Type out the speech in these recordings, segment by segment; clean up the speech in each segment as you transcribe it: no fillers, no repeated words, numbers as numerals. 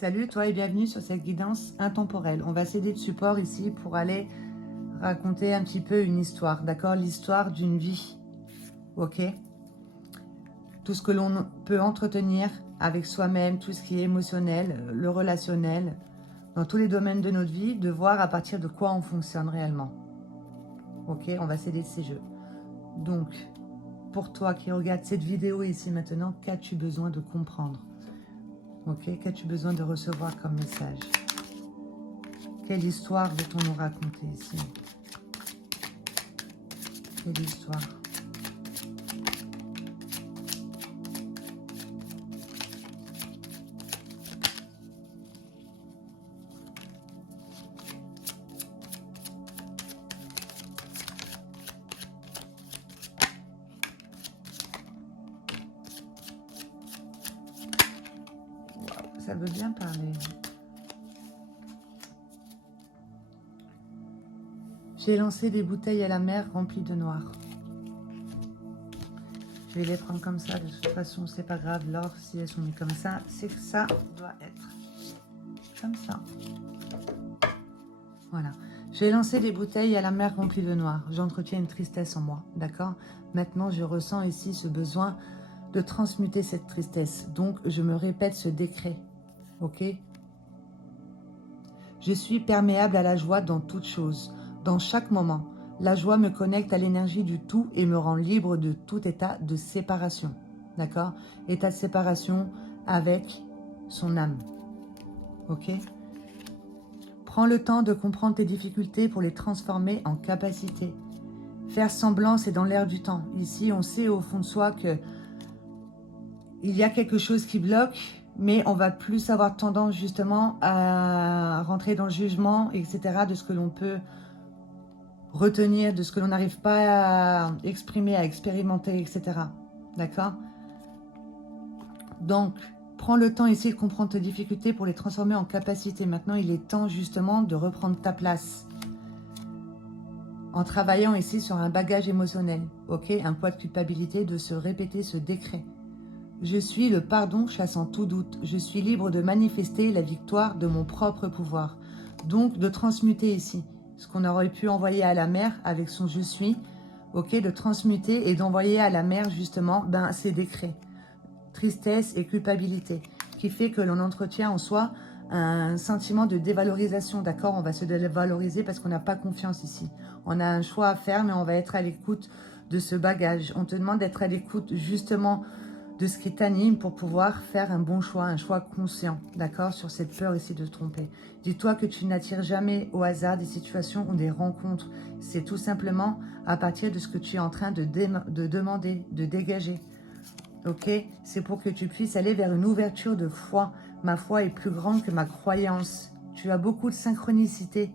Salut toi et bienvenue sur cette guidance intemporelle. On va s'aider de support ici pour aller raconter un petit peu une histoire, d'accord? L'histoire d'une vie, ok? Tout ce que l'on peut entretenir avec soi-même, tout ce qui est émotionnel, le relationnel, dans tous les domaines de notre vie, de voir à partir de quoi on fonctionne réellement. Ok? On va s'aider de ces jeux. Donc, pour toi qui regardes cette vidéo ici maintenant, qu'as-tu besoin de comprendre? Ok? Qu'as-tu besoin de recevoir comme message? Quelle histoire veut-on nous raconter ici? Quelle histoire? Wow, ça veut bien parler. J'ai lancé des bouteilles à la mer remplies de noir. Je vais les prendre comme ça, de toute façon, c'est pas grave. L'or, si elles sont mises comme ça, c'est que ça doit être comme ça. Voilà. J'ai lancé des bouteilles à la mer remplies de noir. J'entretiens une tristesse en moi, d'accord? Maintenant, je ressens ici ce besoin de transmuter cette tristesse. Donc, je me répète ce décret, ok? Je suis perméable à la joie dans toute chose, dans chaque moment. La joie me connecte à l'énergie du tout et me rend libre de tout état de séparation. D'accord? État de séparation avec son âme. Ok? Prends le temps de comprendre tes difficultés pour les transformer en capacités. Faire semblant, c'est dans l'air du temps. Ici, on sait au fond de soi que il y a quelque chose qui bloque, mais on va plus avoir tendance justement à rentrer dans le jugement, etc., de ce que l'on peut retenir, de ce que l'on n'arrive pas à exprimer, à expérimenter, etc. D'accord? Donc, prends le temps ici de comprendre tes difficultés pour les transformer en capacités. Maintenant, il est temps justement de reprendre ta place en travaillant ici sur un bagage émotionnel, ok? Un poids de culpabilité, de se répéter ce décret. Je suis le pardon chassant tout doute. Je suis libre de manifester la victoire de mon propre pouvoir. Donc, de transmuter ici ce qu'on aurait pu envoyer à la mer avec son « je suis », ok, de transmuter et d'envoyer à la mer justement ces décrets. Tristesse et culpabilité, qui fait que l'on entretient en soi un sentiment de dévalorisation, d'accord? On va se dévaloriser parce qu'on n'a pas confiance ici. On a un choix à faire, mais on va être à l'écoute de ce bagage. On te demande d'être à l'écoute justement de ce qui t'anime pour pouvoir faire un bon choix, un choix conscient, d'accord, sur cette peur ici de te tromper. Dis-toi que tu n'attires jamais au hasard des situations ou des rencontres. C'est tout simplement à partir de ce que tu es en train de demander, de dégager. Ok? C'est pour que tu puisses aller vers une ouverture de foi. Ma foi est plus grande que ma croyance. Tu as beaucoup de synchronicité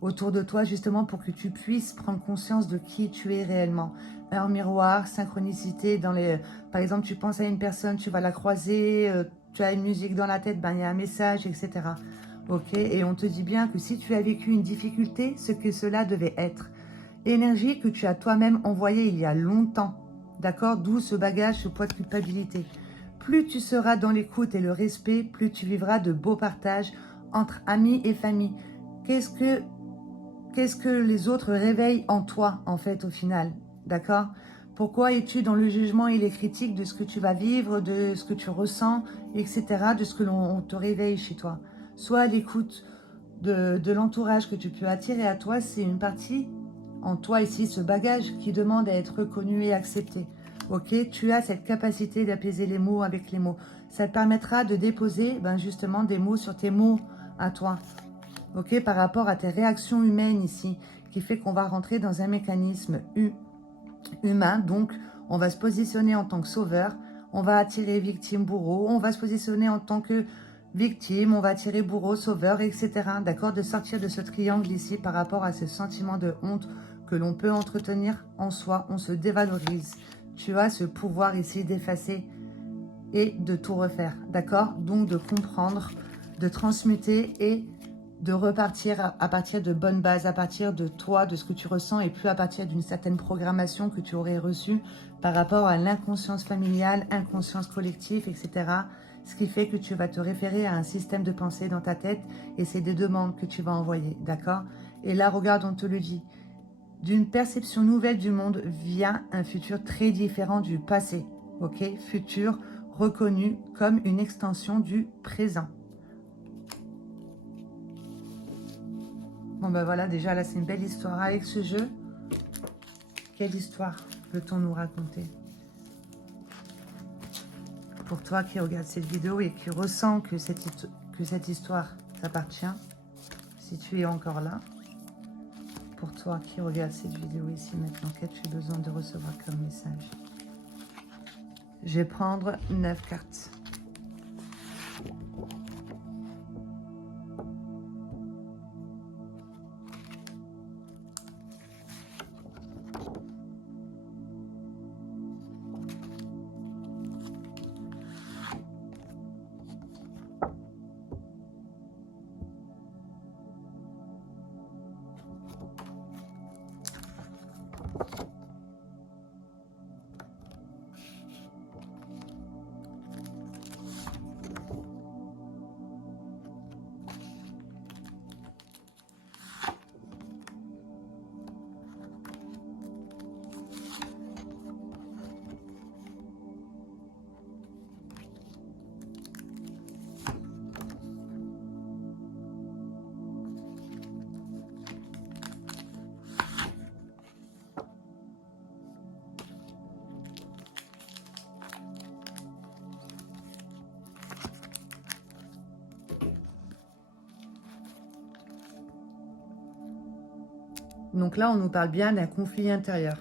autour de toi justement pour que tu puisses prendre conscience de qui tu es réellement. Un miroir, synchronicité dans les... Par exemple, tu penses à une personne, tu vas la croiser, tu as une musique dans la tête, ben, il y a un message, etc. Ok? Et on te dit bien que si tu as vécu une difficulté, ce que cela devait être. Énergie que tu as toi-même envoyée il y a longtemps. D'accord? D'où ce bagage, ce poids de culpabilité. Plus tu seras dans l'écoute et le respect, plus tu vivras de beaux partages entre amis et famille. Qu'est-ce que les autres réveillent en toi, en fait, au final? D'accord? Pourquoi es-tu dans le jugement et les critiques de ce que tu vas vivre, de ce que tu ressens, etc., de ce que l'on te réveille chez toi? Sois à l'écoute de l'entourage que tu peux attirer à toi, c'est une partie en toi ici, ce bagage qui demande à être reconnu et accepté. Ok, tu as cette capacité d'apaiser les mots avec les mots. Ça te permettra de déposer justement des mots sur tes mots à toi. Ok, par rapport à tes réactions humaines ici, qui fait qu'on va rentrer dans un mécanisme humain. Donc, on va se positionner en tant que sauveur, on va attirer victime, bourreau, on va se positionner en tant que victime, on va attirer bourreau, sauveur, etc. D'accord? De sortir de ce triangle ici par rapport à ce sentiment de honte que l'on peut entretenir en soi. On se dévalorise. Tu as ce pouvoir ici d'effacer et de tout refaire. D'accord? Donc, de comprendre, de transmuter et de repartir à partir de bonnes bases, à partir de toi, de ce que tu ressens, et plus à partir d'une certaine programmation que tu aurais reçue par rapport à l'inconscience familiale, inconscience collective, etc. Ce qui fait que tu vas te référer à un système de pensée dans ta tête et c'est des demandes que tu vas envoyer, d'accord? Et là, regarde, on te le dit. D'une perception nouvelle du monde vient un futur très différent du passé, ok? Futur reconnu comme une extension du présent. Bon ben voilà, déjà là c'est une belle histoire avec ce jeu. Quelle histoire peut-on nous raconter? Pour toi qui regarde cette vidéo et qui ressent que cette histoire t'appartient, si tu es encore là, pour toi qui regarde cette vidéo ici maintenant, qu'as-tu besoin de recevoir comme message? Je vais prendre 9 cartes. Donc là, on nous parle bien d'un conflit intérieur.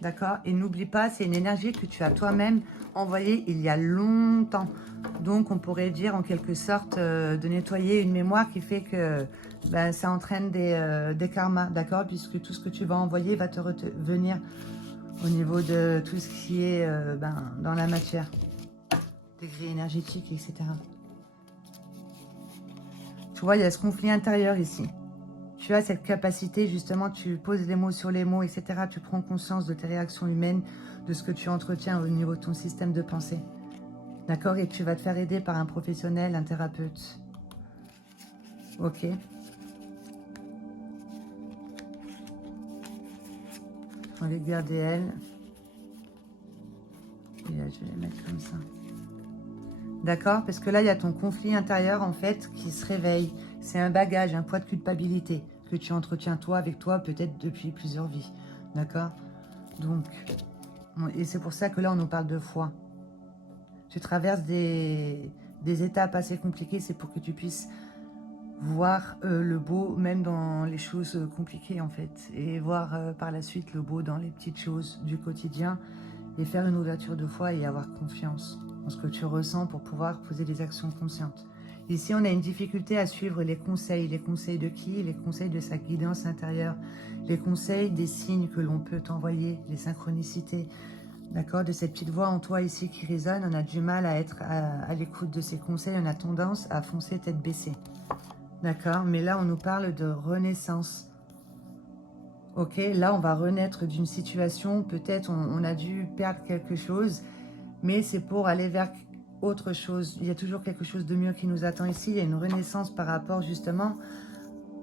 D'accord? Et n'oublie pas, c'est une énergie que tu as toi-même envoyée il y a longtemps. Donc, on pourrait dire en quelque sorte de nettoyer une mémoire qui fait que ben, ça entraîne des karmas. D'accord? Puisque tout ce que tu vas envoyer va te revenir au niveau de tout ce qui est ben, dans la matière. Des grilles énergétiques, etc. Tu vois, il y a ce conflit intérieur ici. Tu as cette capacité, justement, tu poses les mots sur les mots, etc. Tu prends conscience de tes réactions humaines, de ce que tu entretiens au niveau de ton système de pensée. D'accord? Et tu vas te faire aider par un professionnel, un thérapeute. Ok. On va les garder elles. Et là, je vais les mettre comme ça. D'accord? Parce que là, il y a ton conflit intérieur, en fait, qui se réveille. C'est un bagage, un poids de culpabilité que tu entretiens toi avec toi, peut-être depuis plusieurs vies. D'accord? Donc, et c'est pour ça que là, on nous parle de foi. Tu traverses des étapes assez compliquées, c'est pour que tu puisses voir le beau, même dans les choses compliquées, en fait. Et voir par la suite le beau dans les petites choses du quotidien. Et faire une ouverture de foi et avoir confiance en ce que tu ressens pour pouvoir poser des actions conscientes. Ici, on a une difficulté à suivre les conseils. Les conseils de qui? Les conseils de sa guidance intérieure. Les conseils des signes que l'on peut t'envoyer, les synchronicités. D'accord? De cette petite voix en toi ici qui résonne, on a du mal à être à l'écoute de ces conseils. On a tendance à foncer tête baissée. D'accord? Mais là, on nous parle de renaissance. Ok, là, on va renaître d'une situation. Peut-être on a dû perdre quelque chose, mais c'est pour aller vers autre chose. Il y a toujours quelque chose de mieux qui nous attend ici. Il y a une renaissance par rapport justement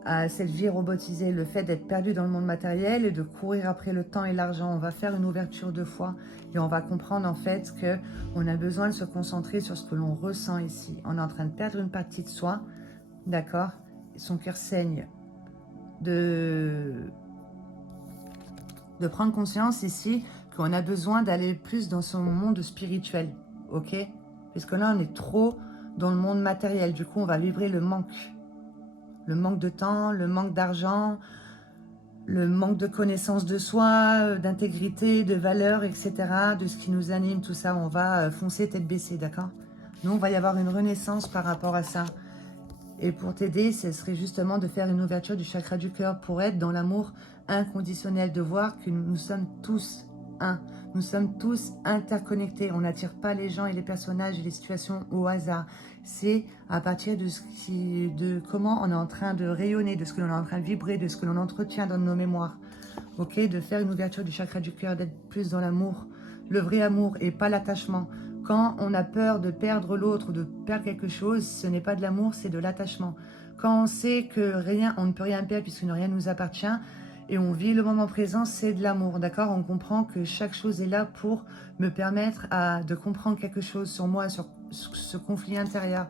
à cette vie robotisée, le fait d'être perdu dans le monde matériel et de courir après le temps et l'argent. On va faire une ouverture de foi et on va comprendre en fait qu'on a besoin de se concentrer sur ce que l'on ressent ici. On est en train de perdre une partie de soi, d'accord? Son cœur saigne. De prendre conscience ici qu'on a besoin d'aller plus dans son monde spirituel, ok? Parce que là, on est trop dans le monde matériel. Du coup, on va vibrer le manque. Le manque de temps, le manque d'argent, le manque de connaissance de soi, d'intégrité, de valeur, etc. De ce qui nous anime, tout ça. On va foncer tête baissée, d'accord? Nous, on va y avoir une renaissance par rapport à ça. Et pour t'aider, ce serait justement de faire une ouverture du chakra du cœur pour être dans l'amour inconditionnel, de voir que nous sommes tous un. Nous sommes tous interconnectés. On n'attire pas les gens et les personnages et les situations au hasard. C'est à partir de comment on est en train de rayonner, de ce que l'on est en train de vibrer, de ce que l'on entretient dans nos mémoires. Ok, de faire une ouverture du chakra du cœur, d'être plus dans l'amour, le vrai amour et pas l'attachement. Quand on a peur de perdre l'autre ou de perdre quelque chose, ce n'est pas de l'amour, c'est de l'attachement. Quand on sait que rien, on ne peut rien perdre puisque rien ne nous appartient et on vit le moment présent, c'est de l'amour, d'accord? On comprend que chaque chose est là pour me permettre de comprendre quelque chose sur moi, sur ce conflit intérieur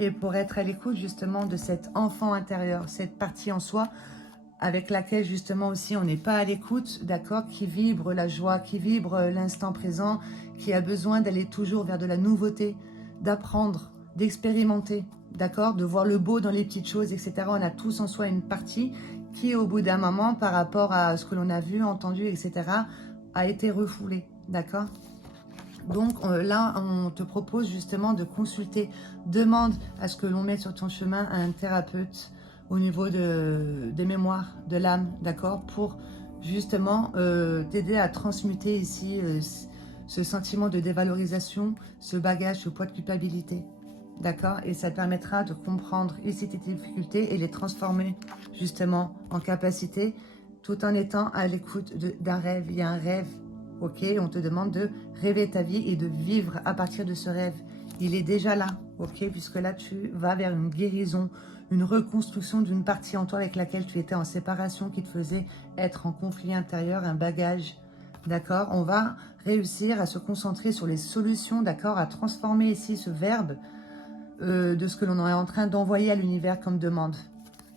et pour être à l'écoute justement de cet enfant intérieur, cette partie en soi avec laquelle justement aussi on n'est pas à l'écoute, d'accord, qui vibre la joie, qui vibre l'instant présent, qui a besoin d'aller toujours vers de la nouveauté, d'apprendre, d'expérimenter, d'accord, de voir le beau dans les petites choses, etc. On a tous en soi une partie qui, au bout d'un moment, par rapport à ce que l'on a vu, entendu, etc., a été refoulée, d'accord. Donc là, on te propose justement de consulter, demande à ce que l'on mette sur ton chemin un thérapeute, au niveau des mémoires, de l'âme, d'accord, pour justement t'aider à transmuter ici ce sentiment de dévalorisation, ce bagage, ce poids de culpabilité, d'accord, et ça te permettra de comprendre ici tes difficultés et les transformer justement en capacité, tout en étant à l'écoute d'un rêve. Il y a un rêve, ok, on te demande de rêver ta vie et de vivre à partir de ce rêve. Il est déjà là, ok, puisque là tu vas vers une guérison, une reconstruction d'une partie en toi avec laquelle tu étais en séparation, qui te faisait être en conflit intérieur, un bagage, d'accord. On va réussir à se concentrer sur les solutions, d'accord, à transformer ici ce verbe de ce que l'on est en train d'envoyer à l'univers comme demande,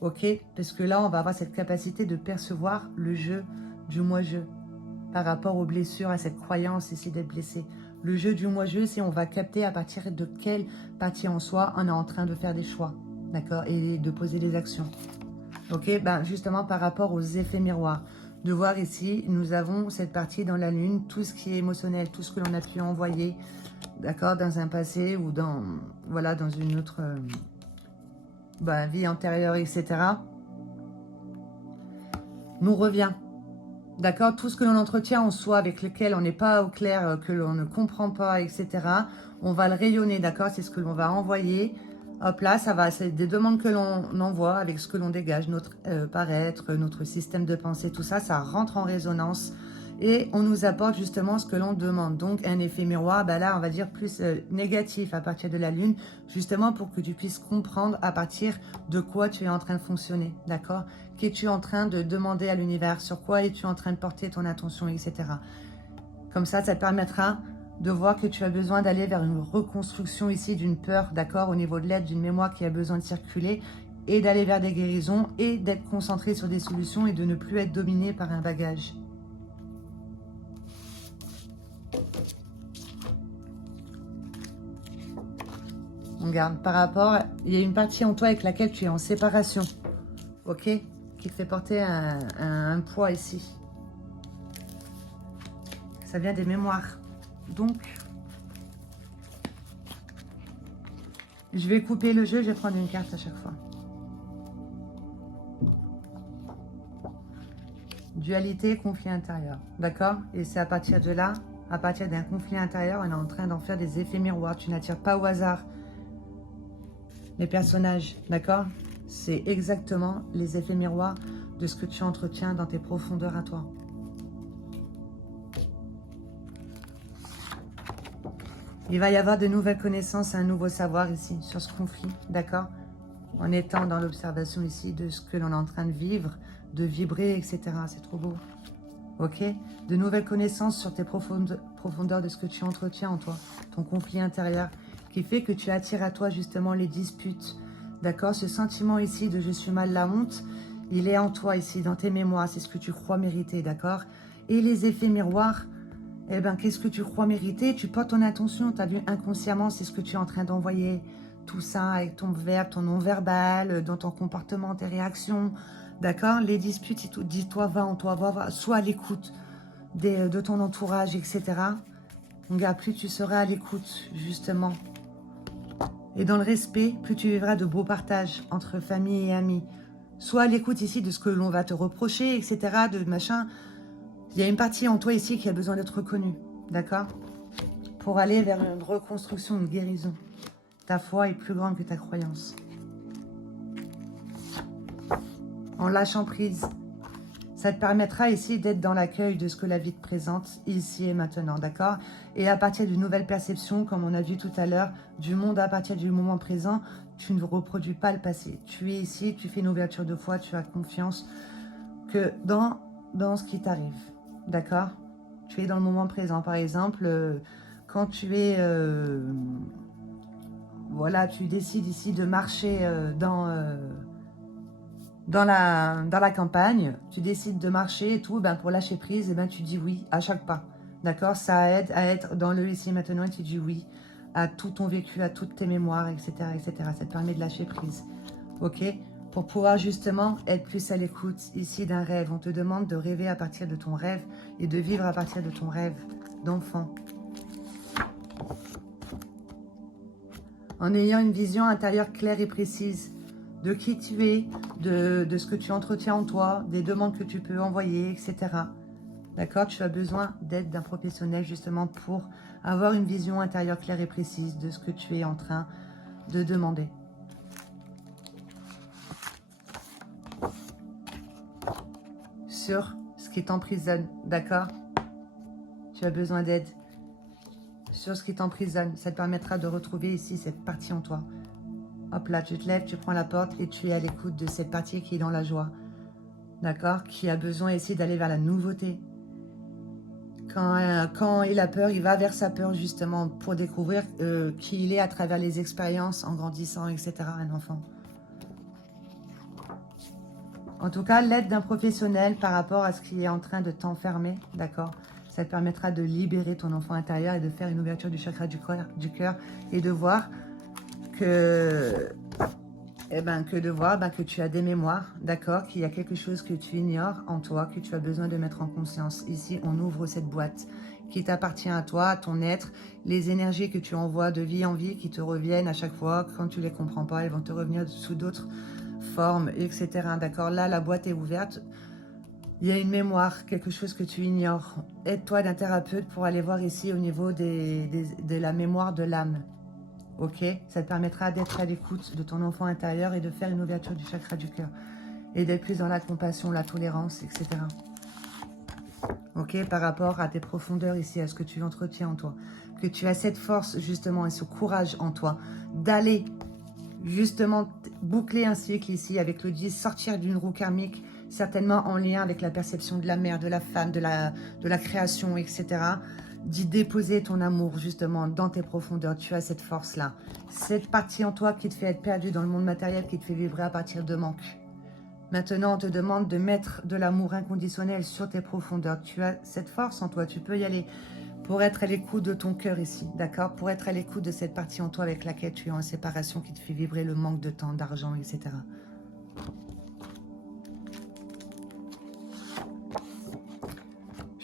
ok, parce que là, on va avoir cette capacité de percevoir le jeu du moi-je par rapport aux blessures, à cette croyance ici d'être blessé. Le jeu du moi-je, c'est on va capter à partir de quelle partie en soi on est en train de faire des choix. D'accord, et de poser des actions. Ok, ben justement par rapport aux effets miroirs, de voir ici, nous avons cette partie dans la lune, tout ce qui est émotionnel, tout ce que l'on a pu envoyer, d'accord, dans un passé ou dans, voilà, dans une autre vie antérieure, etc., nous revient. D'accord, tout ce que l'on entretient en soi, avec lequel on n'est pas au clair, que l'on ne comprend pas, etc., on va le rayonner, d'accord, c'est ce que l'on va envoyer. Hop là, c'est des demandes que l'on envoie avec ce que l'on dégage, notre paraître, notre système de pensée, tout ça, ça rentre en résonance et on nous apporte justement ce que l'on demande. Donc un effet miroir, là on va dire plus négatif à partir de la lune, justement pour que tu puisses comprendre à partir de quoi tu es en train de fonctionner, d'accord? Qu'es-tu en train de demander à l'univers? Sur quoi es-tu en train de porter ton attention, etc. Comme ça te permettra de voir que tu as besoin d'aller vers une reconstruction ici d'une peur, d'accord, au niveau de l'aide, d'une mémoire qui a besoin de circuler et d'aller vers des guérisons et d'être concentré sur des solutions et de ne plus être dominé par un bagage. Regarde, par rapport, il y a une partie en toi avec laquelle tu es en séparation, ok, qui te fait porter un poids ici. Ça vient des mémoires. Donc, je vais couper le jeu, je vais prendre une carte à chaque fois. Dualité, conflit intérieur. D'accord? Et c'est à partir de là, à partir d'un conflit intérieur, on est en train d'en faire des effets miroirs. Tu n'attires pas au hasard les personnages. D'accord? C'est exactement les effets miroirs de ce que tu entretiens dans tes profondeurs à toi. Il va y avoir de nouvelles connaissances et un nouveau savoir ici sur ce conflit, d'accord? En étant dans l'observation ici de ce que l'on est en train de vivre, de vibrer, etc. C'est trop beau. Ok? De nouvelles connaissances sur tes profondeurs de ce que tu entretiens en toi, ton conflit intérieur, qui fait que tu attires à toi justement les disputes, d'accord? Ce sentiment ici de je suis mal, la honte, il est en toi ici, dans tes mémoires, c'est ce que tu crois mériter, d'accord? Et les effets miroirs, eh bien, qu'est-ce que tu crois mériter? Tu portes ton attention, tu as vu inconsciemment, c'est ce que tu es en train d'envoyer. Tout ça avec ton verbe, ton non-verbal, dans ton comportement, tes réactions. D'accord? Les disputes, dis-toi, va en toi, va, sois à l'écoute de ton entourage, etc. Regarde, plus tu seras à l'écoute, justement. Et dans le respect, plus tu vivras de beaux partages entre famille et amis. Sois à l'écoute ici de ce que l'on va te reprocher, etc. De machin. Il y a une partie en toi ici qui a besoin d'être reconnue, d'accord? Pour aller vers une reconstruction, une guérison. Ta foi est plus grande que ta croyance. En lâchant prise. Ça te permettra ici d'être dans l'accueil de ce que la vie te présente ici et maintenant, d'accord? Et à partir d'une nouvelle perception, comme on a vu tout à l'heure, du monde à partir du moment présent, tu ne reproduis pas le passé. Tu es ici, tu fais une ouverture de foi, tu as confiance que dans ce qui t'arrive, d'accord? Tu es dans le moment présent. Par exemple, quand tu es... voilà, tu décides ici de marcher dans la campagne, tu décides de marcher et tout, ben pour lâcher prise, et ben tu dis oui à chaque pas. D'accord? Ça aide à être dans le ici et maintenant et tu dis oui à tout ton vécu, à toutes tes mémoires, etc., etc. Ça te permet de lâcher prise. Ok? Pour pouvoir justement être plus à l'écoute ici d'un rêve. On te demande de rêver à partir de ton rêve et de vivre à partir de ton rêve d'enfant. En ayant une vision intérieure claire et précise de qui tu es, de ce que tu entretiens en toi, des demandes que tu peux envoyer, etc. D'accord? Tu as besoin d'aide d'un professionnel justement pour avoir une vision intérieure claire et précise de ce que tu es en train de demander. Sur ce qui t'emprisonne, d'accord? Tu as besoin d'aide sur ce qui t'emprisonne. Ça te permettra de retrouver ici cette partie en toi. Hop là, tu te lèves, tu prends la porte et tu es à l'écoute de cette partie qui est dans la joie. D'accord? Qui a besoin ici d'aller vers la nouveauté. Quand il a peur, il va vers sa peur justement pour découvrir qui il est à travers les expériences en grandissant, etc. Un enfant. En tout cas, l'aide d'un professionnel par rapport à ce qui est en train de t'enfermer, d'accord? Ça te permettra de libérer ton enfant intérieur et de faire une ouverture du chakra du cœur et de voir que, que tu as des mémoires, d'accord? Qu'il y a quelque chose que tu ignores en toi, que tu as besoin de mettre en conscience. Ici, on ouvre cette boîte qui t'appartient à toi, à ton être, les énergies que tu envoies de vie en vie qui te reviennent à chaque fois. Quand tu les comprends pas, elles vont te revenir sous d'autres formes, etc. D'accord? Là, la boîte est ouverte. Il y a une mémoire, quelque chose que tu ignores. Aide-toi d'un thérapeute pour aller voir ici au niveau de la mémoire de l'âme. Ok? Ça te permettra d'être à l'écoute de ton enfant intérieur et de faire une ouverture du chakra du cœur. Et d'être plus dans la compassion, la tolérance, etc. Ok? Par rapport à tes profondeurs ici, à ce que tu entretiens en toi. Que tu as cette force justement et ce courage en toi d'aller justement boucler un cycle ici avec le 10, sortir d'une roue karmique, certainement en lien avec la perception de la mère, de la femme, de la création, etc. D'y déposer ton amour justement dans tes profondeurs. Tu as cette force-là. Cette partie en toi qui te fait être perdu dans le monde matériel, qui te fait vibrer à partir de manque. Maintenant, on te demande de mettre de l'amour inconditionnel sur tes profondeurs. Tu as cette force en toi, tu peux y aller. Pour être à l'écoute de ton cœur ici, d'accord? Pour être à l'écoute de cette partie en toi avec laquelle tu es en séparation, qui te fait vibrer le manque de temps, d'argent, etc.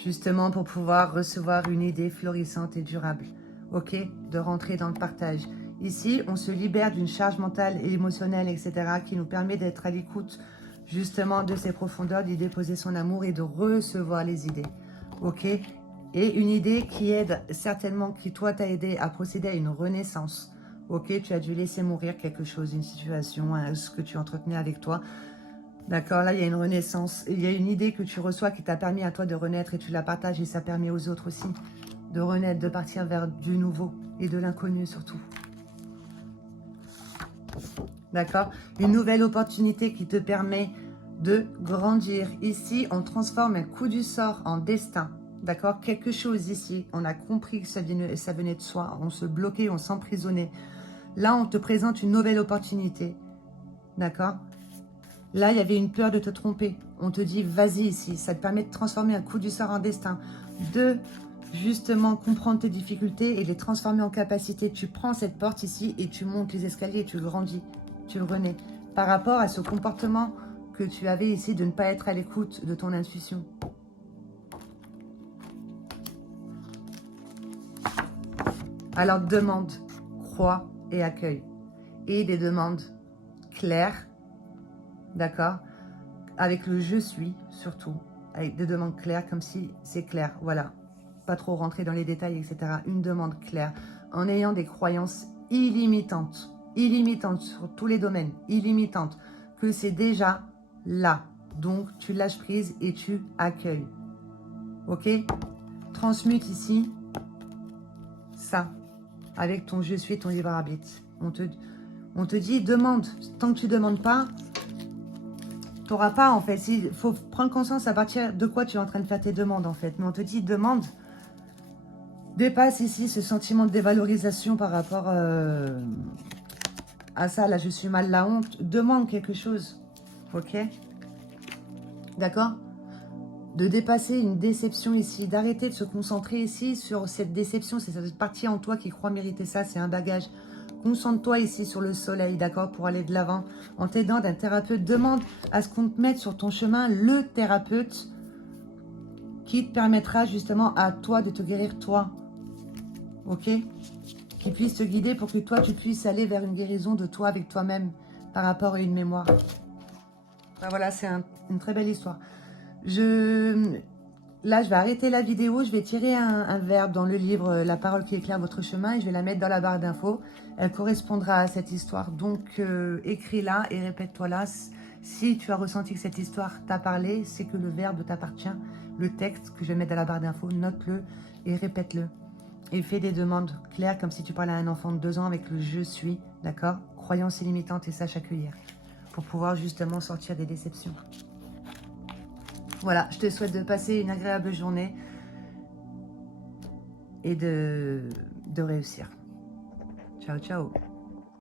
Justement pour pouvoir recevoir une idée florissante et durable, ok? De rentrer dans le partage. Ici, on se libère d'une charge mentale et émotionnelle, etc. qui nous permet d'être à l'écoute justement de ces profondeurs, d'y déposer son amour et de recevoir les idées, ok? Et une idée qui aide certainement, qui toi t'a aidé à procéder à une renaissance. Ok, tu as dû laisser mourir quelque chose, une situation, ce que tu entretenais avec toi. D'accord, là il y a une renaissance. Il y a une idée que tu reçois qui t'a permis à toi de renaître et tu la partages et ça permet aux autres aussi de renaître, de partir vers du nouveau et de l'inconnu surtout. D'accord, une nouvelle opportunité qui te permet de grandir. Ici, on transforme un coup du sort en destin. D'accord? Quelque chose ici, on a compris que ça venait de soi, on se bloquait, on s'emprisonnait. Là, on te présente une nouvelle opportunité. D'accord? Là, il y avait une peur de te tromper. On te dit, vas-y ici, ça te permet de transformer un coup du sort en destin. De justement comprendre tes difficultés et les transformer en capacité. Tu prends cette porte ici et tu montes les escaliers et tu grandis, tu renais. Par rapport à ce comportement que tu avais ici de ne pas être à l'écoute de ton intuition. Alors demande, crois et accueille. Et des demandes claires, d'accord? Avec le je suis surtout, avec des demandes claires comme si c'est clair, voilà. Pas trop rentrer dans les détails, etc. Une demande claire, en ayant des croyances illimitantes sur tous les domaines, illimitantes, que c'est déjà là, Donc, tu lâches prise et tu accueilles. Ok? Transmute ici ça avec ton je suis, ton libre arbitre. On te dit demande. Tant que tu ne demandes pas, tu n'auras pas en fait. Il faut prendre conscience à partir de quoi tu es en train de faire tes demandes en fait. Mais on te dit demande. Dépasse ici ce sentiment de dévalorisation par rapport à ça. Là, je suis mal, la honte. Demande quelque chose. Ok? D'accord? De dépasser une déception ici, d'arrêter de se concentrer ici sur cette déception, c'est cette partie en toi qui croit mériter ça, c'est un bagage. Concentre-toi ici sur le soleil, d'accord, pour aller de l'avant, en t'aidant d'un thérapeute. Demande à ce qu'on te mette sur ton chemin le thérapeute qui te permettra justement à toi de te guérir toi, ok? Qui puisse te guider pour que toi, tu puisses aller vers une guérison de toi avec toi-même par rapport à une mémoire. Ben voilà, c'est une très belle histoire. Là, je vais arrêter la vidéo, je vais tirer un verbe dans le livre La parole qui éclaire votre chemin et je vais la mettre dans la barre d'infos. Elle correspondra à cette histoire, donc écris-la et répète-toi-la. Si tu as ressenti que cette histoire t'a parlé, c'est que le verbe t'appartient. Le texte que je vais mettre dans la barre d'infos, note-le et répète-le. Et fais des demandes claires comme si tu parlais à un enfant de 2 ans avec le « je suis », d'accord? Croyance illimitante et sache accueillir pour pouvoir justement sortir des déceptions. Voilà, je te souhaite de passer une agréable journée et de réussir. Ciao, ciao.